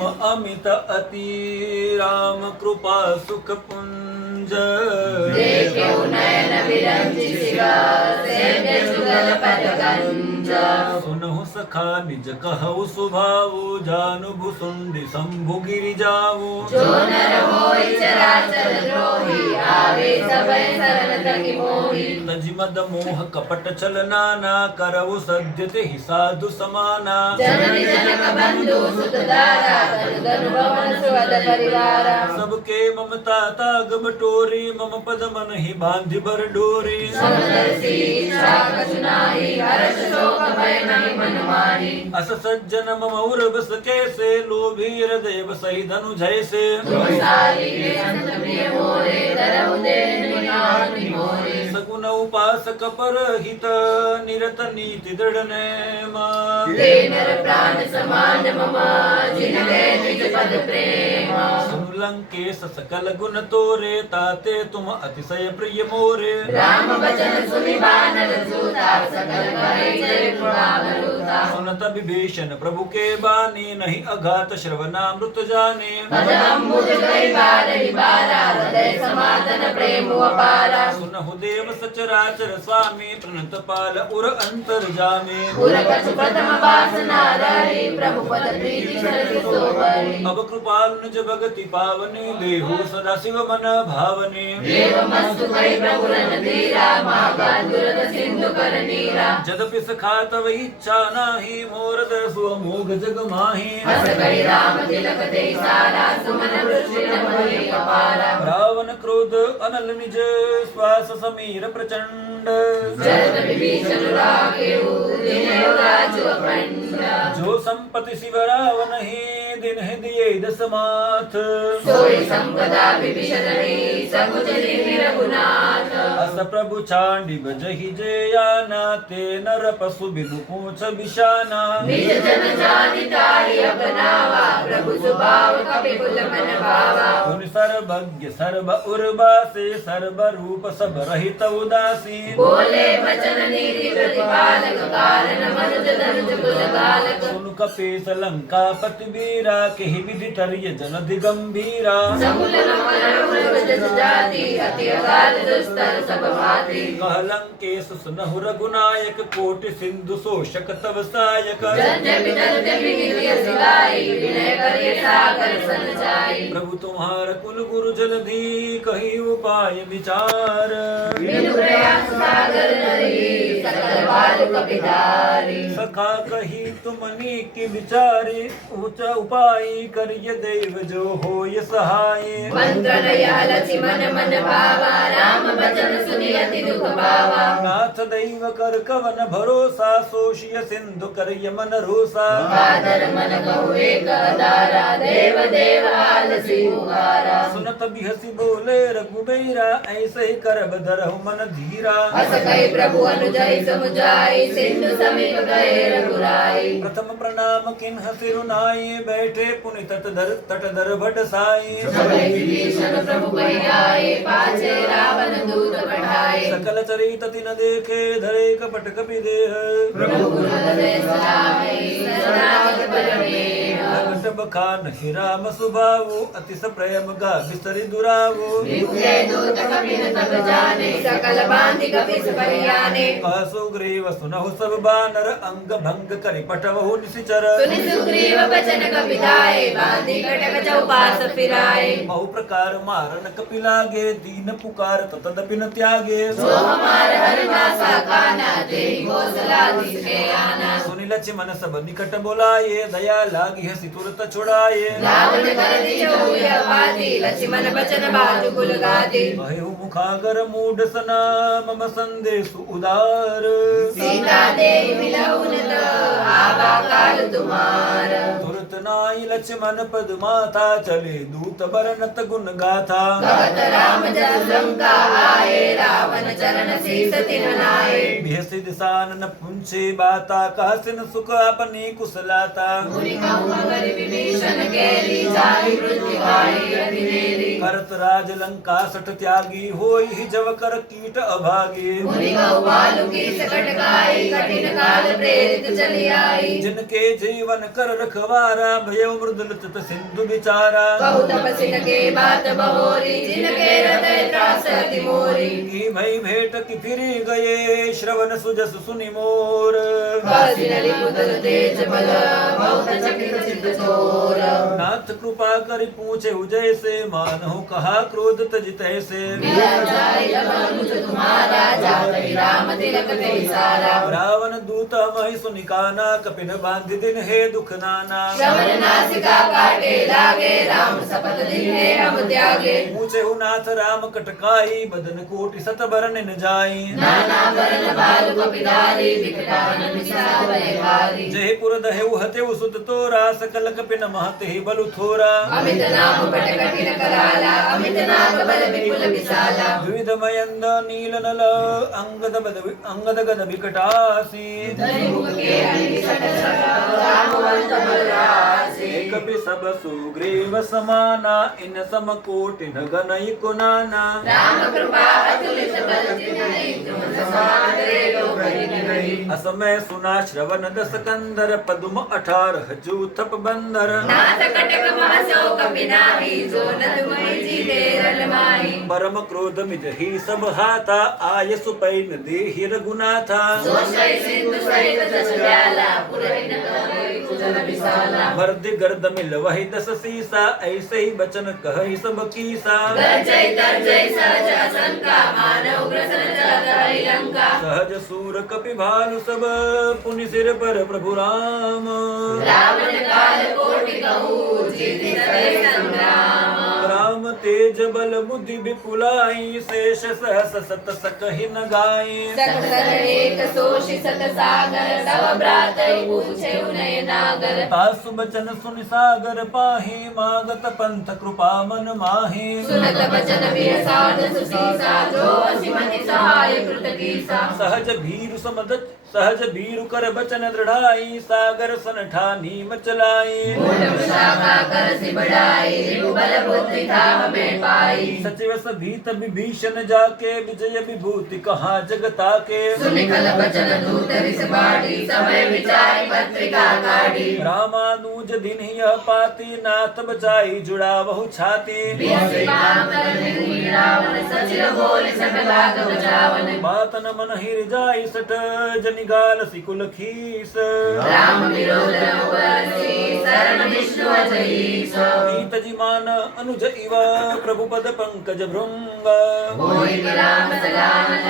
मम अमित अति राम कृपा सुख पुंज देख्यौ नयन विरंचि शिवा सेव्य जुगल पद गंज सुनहु सखा निज कहु सुभावु जानु भुसुंडि शंभु गिरि जाऊ जो नर होई चराचर द्रोही आवे सबय शरण तकि मोही तजि मद मोह कपट छल नाना करऊ सद्यते ही साधु समाना जननी जनक बंधु सुत दारा तनु धनु भवन सुवद परिवारा सबके ममता ताग बटोरी मम पद मन ही बांधि भर डोरी समदर्शी इच्छा कछु नाहि हर्ष शोक भय नहीं मन माही अस सज्जन मम उर्व सके से लोभी हृदय बसई धनु जैसे तुम सारी के संत प्रिय मोरे धरहु देन निहाल निमोरे सगुन उपासक पर हित निरत नीति दृढ़ नेम ते नर प्राण समान मम जिनके निज पद प्रेम सुन लंकेश सकल गुण तोरे ताते तुम अतिशय प्रिय मोरे राम वचन सुनि बानर सूता सकल कहे जय प्रभावरूता सुनत विभीषण प्रभु के बानी नहीं अघात श्रवणामृत जाने भजम्बुज कई बार ही बारा हृदय समातन प्रेम अपारा सुनहु देव सचराचर स्वामी प्रणत पाल उर अंतर जामे पुर कछु प्रथम वासना रही प्रभु पद प्रीति सरित सोहरी अब कृपाल निज भगति पावने देहु सदा शिव मन भावने एवमस्तु कई प्रभु रणधीरा महाबलदुरत सिंधु कर नीरा जदपि सखात वही इच्छा नाही मोर दसु अमोघ जग माही हस कई राम तिलक ते सारा सुमन वृष्टि न भय अपारा रावण क्रोध अनल निज श्वास समीर प्रचंड जरत विभीषण राखेहु दिनेहु राजु अखंड जो संपत्ति शिव रावण ही दिन है दिए दसमाथ सोई संपदा विभीषणी सकुच दीनि रघुनाथ अस प्रभु चांडी बजहि जयाना ते नर पशु बिदु पूछ बिशाना निज जन जानि ताहि अपनावा प्रभु सुभाव कपि कुल मन भावा उन सर्वज्ञ सर्व उर्वासे सर्व रूप सब रहित उदासी बोले वचन नीति प्रतिपालक कारण मनुज धनुज कुल बालक सुन कपीस लंका पति वीरा केहि विधि तरिय जन दिगंभीरा समुल नमन जाति अति अगाध दुस्तर सब भाति कहलंकेश सुनहु रघुनायक कोटि सिंधु शोषक तव सायक जन्य पितर देवी नित्य सिवाई विनय करिय सागर सन जाई प्रभु तुम्हार कुल गुरु जलधि कही उपाय विचार बिनु प्रयास सागर नरी सकल बाल कपिधारी सखा कही तुमनी की विचारी ऊंच उपाय करिय देव जो होय सहाय मंत्र यह लक्ष्मण मन भावा राम वचन सुनि अति दुख भावा नाथ दैव कर कवन भरोसा सोषिय सिंधु करिय मन रोसा आदर मन कहु एक अदारा देव देव आलसी उगारा सुनत बिहसी बोले रघुबीरा ऐसे ही करब धरहु मन धीरा हस कई प्रभु अनुजय समुझाई सिंधु समीप गए रघुराई प्रथम प्रणाम किन्ह सिरुनाई बैठे पुनि तट दर भट साई सबय विभीषण प्रभु कहि आए पाछे रावण दूत पठाए सकल चरित तिन देखे धरे कपट कपि देह प्रभु गुरु हृदय सलाहे शरणागत परमेह लगट बखान ही राम सुभावो अतिस प्रेम गा बिसरि दुरावो नित्य दूत कपि न तब जाने सकल बांधि कपि परियाने असुग्रीव सुनहु सब बानर अंग भंग करि पटवहु निसिचर सुनि सुग्रीव बचन कपि धाये बांधि कटक चौपास फिराए बहु प्रकार मारन कपि लागे दीन पुकार तदपि न त्यागे सो हमार हर नासा काना तेरी कौशला दिखे आना सुनि लक्ष्मण सब निकट बोलाये दया लागी हसी तुरत छुड़ाये रावण कर दियो यह बाती लक्ष्मण बचन बाजु कुल गाती कहु मुखागर मूढ़ सना मम संदेश उदार सीता देहि मिलऊ न त आवा काल तुम्हार तुरत नाई लक्ष्मण पद माथा चले दूत बरनत गुण गाथा कहत राम जस लंका आए रावण चरण शीस तिन नाए बिहसी दिसान पुंछे बाता कहसिन सुख अपनी कुशलाता मुनि कहु मगर विभीषण केली जाहि मृत्युहारी अति नेरी। करत राज लंका सठ त्यागी होई ही जव कर कीट अभागी। मुनि गौ बालुकी सकट गाई कठिन काल प्रेरित चली आई। जिनके जीवन कर रखवारा भयो मृदुल चित सिंधु बिचारा। कहु तपसिन के बात बहोरी जिनके हृदय त्रास अति मोरी। की भई भेंट की फिरी गए श्रवण सुजस सुनि मोर। कासिन रिपुदल तेज बल बहुत चकित चित्त चोर। नाथ कृपा करि पूछे उजय से मानहु कहा क्रोध तज तैसे। मिला जाय जब मुझ तुम्हारा जाहि राम तिलक ते सारा। रावण दूत महि सुनि काना कपिन बांधि दिन हे दुख नाना। श्रवण नासिका काटे लागे राम शपथ दिन है हम त्यागे। पूछे नाथ राम कटकाई बदन कोटि सत बरन न जाई। नाना वरण बाल कपिधारी विकटान विशाल भयकारी। जयपुर दहेउ हतेउ सुत तोरा सकल कपिन महते ही बलु थोरा। अमित नाम पट कठिन कराला अमित नाम बल विपुल विशाला। विविध मयंद नील नल अंगद गद विकटासी। मुख के अनिसट रामवंत बलरासी। कपि सब सुग्रीव समाना इन सम कोटि गनई कुनाना। राम कृपा अतुलित बल जिनहि तुम समान करे लोक नहीं। असमय सुना श्रवण दस कंदर पदुम 18 जूथप बंदर। नाथ कटक महसो कपिनाही जो न तुम्हें जीते रल माही। परम क्रोध मिजहि सब हाथा आय सुपैन देहि रघुनाथा। सोषै सिंधु सहित जस व्याला पुरहि न कहै कुशल विशाला। मर्द गर्द मिल वही दस सीसा ऐसे ही बचन कहै सब कीसा। गर्जय तर्जय सहज असंका मानव ग्रसन चढ़ई लंका। सहज सूर कपि भालु सब पुनि सिर पर प्रभु राम। रावण काल कोटि कहूँ जीति सदै संग्राम। राम तेज बल बुद्धि विपुलाई शेष सहस सत सकहि न गाय। सकल एक सोषि सत सागर तव भ्रातरि पूछे उनय नागर। आसु बचन सुनि सागर पाहि मागत पंथ कृपा मन माहि। सुनत बचन बिरसाद सुसीसा जो असिमति सहाय कृत कीसा। सहज भीरु कर बचन दृढ़ाई सागर सन ठानी मचलाई। मूढ़ शाखा कर सि बढ़ाई रिपु बल बुद्धि धाम में पाई। सचिव सभीत विभीषण जाके विजय विभूति कहाँ जगता के। सुनि खल बचन दूत रिस बाढ़ी समय विचारि पत्रिका काढ़ी। रामानुज दिन यह पाती नाथ बचाई जुड़ा बहु छाती। बियसि पाम करहि रावण सचिव बोल सक लाग बचावन। बातन मन हिर जाई सट जनिगाल सिकुल खीस। राम विरोध रघुवरसी शरण विष्णु अजईस। नीत जिमान अनुज इव प्रभु पद पंकज भृंग। होई विराम सलानन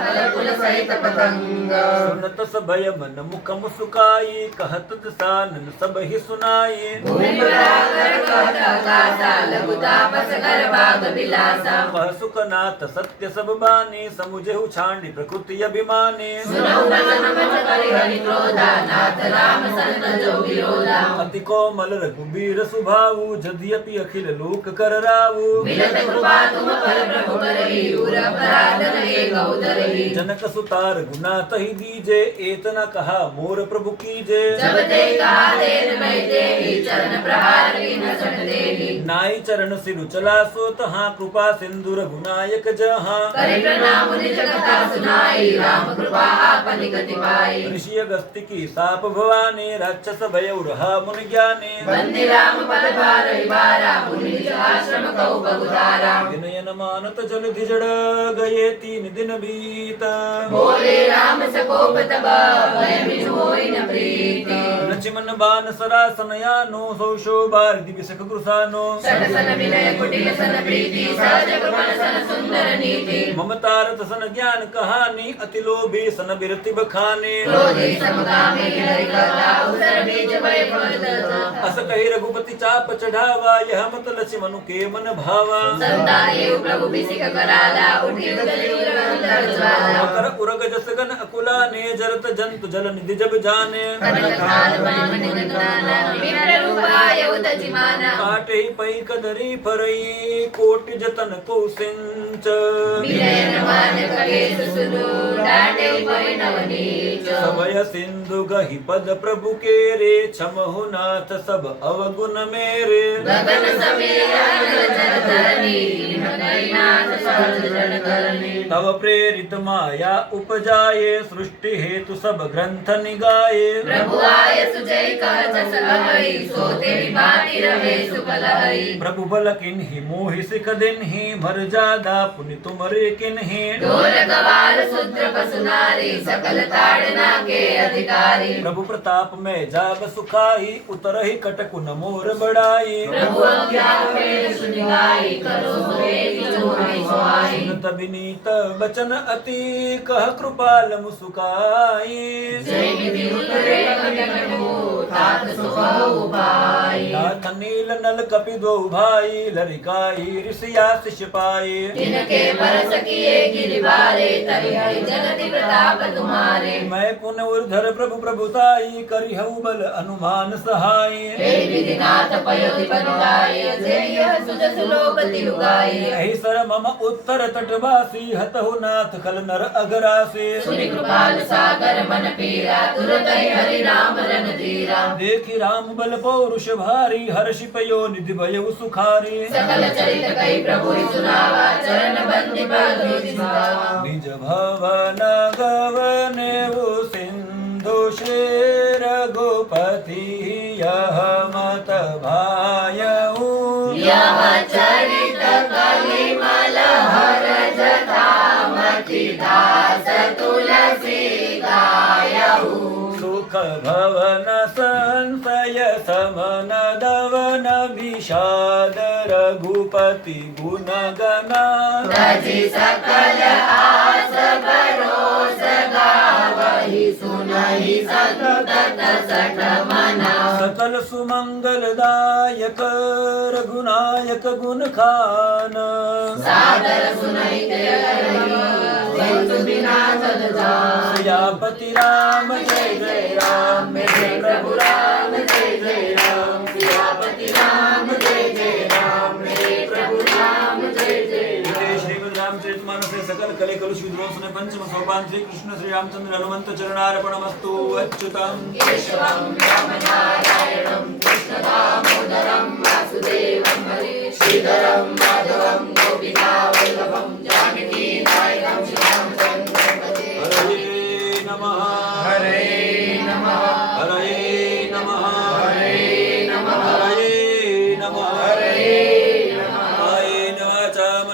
फल कुल सहित पतंग। सुनत सभय मन मुख मुस्काई कहत दसानन सब ही सुनाई। भूमि बराबर कहत अगासा लघु तापस कर भाग विलासा। कह सुखनाथ सत्य सब बानी समुझहु छांडी प्रकृति अभिमानी। सुनौ बचन बच करि हरि क्रोधा नाथ राम सन जो विरोधा। अति कोमल रघुबीर सुभाऊ यद्यपि अखिल लोक कर राऊ। मिलत कृपा तुम पर प्रभु करहि उर अपराधन एक उदरहि। जनक सुतार गुनात ही दीजे एतना कहा मोर प्रभु कीजे। जब ते कहा देन मैं देहि चरण प्रहार की न सट देहि। नाई चरण सिरु चला सो तहाँ कृपा सिंधु रघुनायक जहाँ। करि प्रणाम निज कथा सुनाई राम कृपा आपन गति पाई। ऋषि अगस्त्य की साप भवानी राक्षस भय रहा मुनि ज्ञानी। वंदे राम पद भारहि बारा मुनि निज आश्रम कहु बहुधारा। विनयन मानत जल धिजड़ गए 3 दिन बीत। बोले राम सकोप तब भय बिनु होई न प्रीति। लक्ष्मण बान सरासन यानो सौशो बारदि विसख कृसानो। सट सन विनय कुटिल सन प्रीति सहज कृपण सन सुंदर नीति। ममतारत सन ज्ञान कहानी अति लोभी सन बिरति बखाने। क्रोधी समकामी हरि कथा उसर बीज भय फल दाता। अस कहि रघुपति चाप चढ़ावा यह मत लक्ष्मण मनु के मन भावा संता देव प्रभु बिसिक कराला उठी गली रंतर ज्वाला मकर उरग जस गन अकुला ने जरत जंतु जल निधि जब जाने कनक थाल बन निगनाना मित्र रूपाय उदजिमाना काटे ही पई कदरी फरई कोटि जतन को सिंच विनयन मान करे सुसुदु डाटे परिणवनीच सबय सिंधु गहि पद प्रभु के रे छमहु नाथ सब अवगुण मेरे गगन समेरा जल धरनी नाथ सहज जन करनी तव प्रेरित माया उपजाये सृष्टि हेतु सब ग्रंथ निगाये प्रभु आय सुजय कह जस अहई सोते भांति रहे सुबल हई प्रभु बल किन्हि मोहि सिख दिन्हि मर जादा पुनि तुमरे किन्हि ढोल गवार शूद्र पशु नारी सकल ताड़ना के अधिकारी प्रभु प्रताप में जाब सुखाई उतरहि कटकु न मोर बड़ाई प्रभु अज्ञान में सुनिगाई करो सुरेख जोहि सोहाई सुनत विनीत बचन अति कह कृपाल मुसुकाई जय विधि उतरे कटकटु तात सुख उपाय नाथ नील नल कपि दो भाई लरिकाई ऋषिया शिष्य पाए जिनके बरस किए गिरिवारे तरि हरि जगति प्रताप तुम्हारे मैं पुन उर्धर प्रभु प्रभुताई करिहउ बल अनुमान सहाय हे विधिनाथ पयोधि बनुदाय जय सुजस लोक तिलुगाय यही सर मम उत्तर तटवासी हतहु नाथ कल नर अगरासे सुनि कृपाल सागर मन पीरा तुरत हरि राम रन धीरा देखि राम बल पौरुष भारी हर्षि पयो निधि भयउ सुखारी सकल चरित कई प्रभु सुनावा चरण बंदी बंदी सुनावा निज भवन गवने सिंधु शेर गोपति यह मत भायऊ यह चरित कलिमल हर जथा मति दास तुलसी गायऊ सुख भवन संशय समन दवन विषाद रघुपति गुण गना तजि सकल आस भरोस गावहि सुनहि संतत सठ मना सकल सुमंगलदायक रघुनायक गुण खान सादर सुनहि जय बिना जल जान सियापति राम जय जय राम जय प्रभु राम जय जय राम सियापति राम जय जय राम जय प्रभु राम जय जय राम श्रीमद् रामचरितमानस सकल कले कलुष विध्वंस ने पंचम सोपान श्री कृष्ण श्री रामचंद्र हनुमंत चरणार्पणमस्तु अच्युतम् केशवं रामनारायणं कृष्णदामोदरं वासुदेवं हरे श्रीधरं माधवं गोपिका